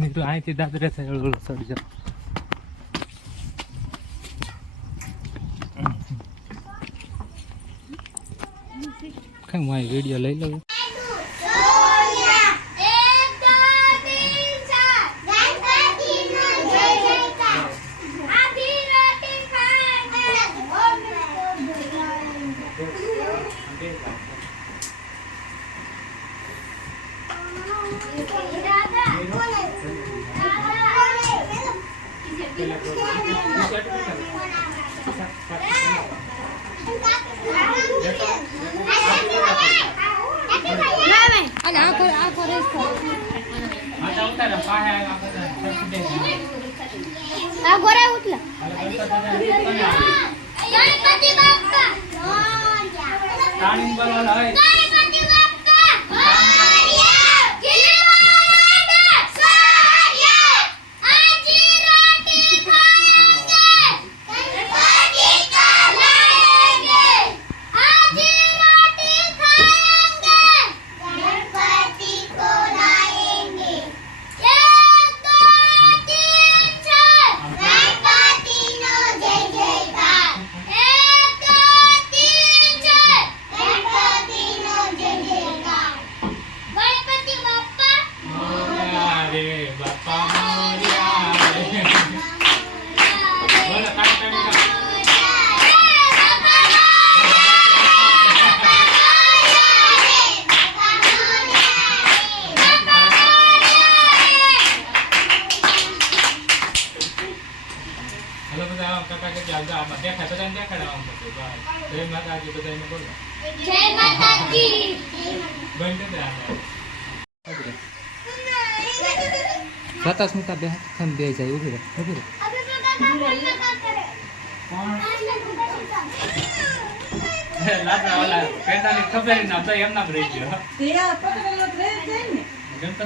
નીકળો અહીંથી દાદરે થાય સડી જાવ. કઈ હું અહીં વિડીયો લઈ લઉં. સ્મિતા બે હાથ બે જાય. ઉભી રહે ઉભી રહે. ખબર ના તો એમ ના રહી ગયો. ગણપત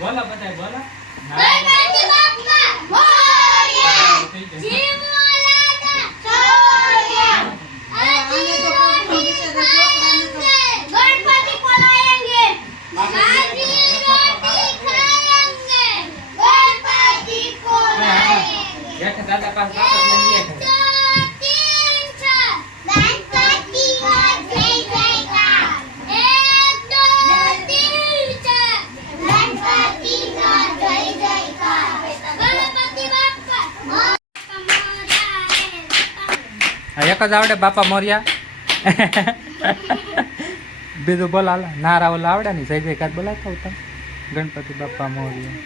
બોલા બતાય બોલા. દાદા પાસ એક જ આવડે બાપા મોર્યા. બીજું બોલા નારા ઓલા આવડે ને જય જયકાર બોલાતા હોતા. ગણપતિ બાપા મોર્યા.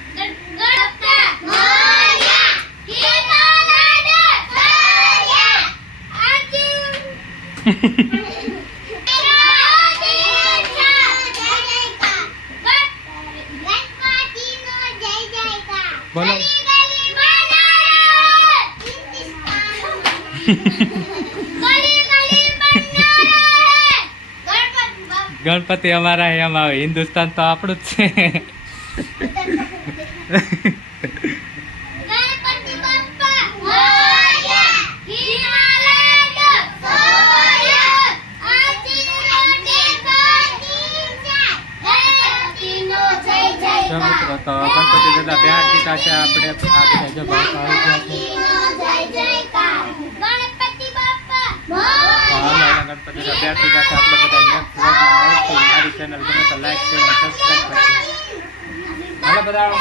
બોલો. ગણપતિ અમારા એમ આવે. હિન્દુસ્તાન તો આપણું જ છે. મિત્રો તો ગણપતિ દાદા બે હાથ દીધા છે. આપણે આ બધા જો ભાવ આવી ગયા છે. ગણપતિ દાદા બે હાથ દીધા છે. આપણે બધા નેક્સ્ટ વ્લોગમાં મળશું. મારી ચેનલ ગમે તો લાઈક શેર અને સબસ્ક્રાઈબ કરજો. હાલો બધા આવો.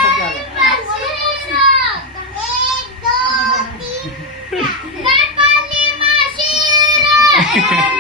છે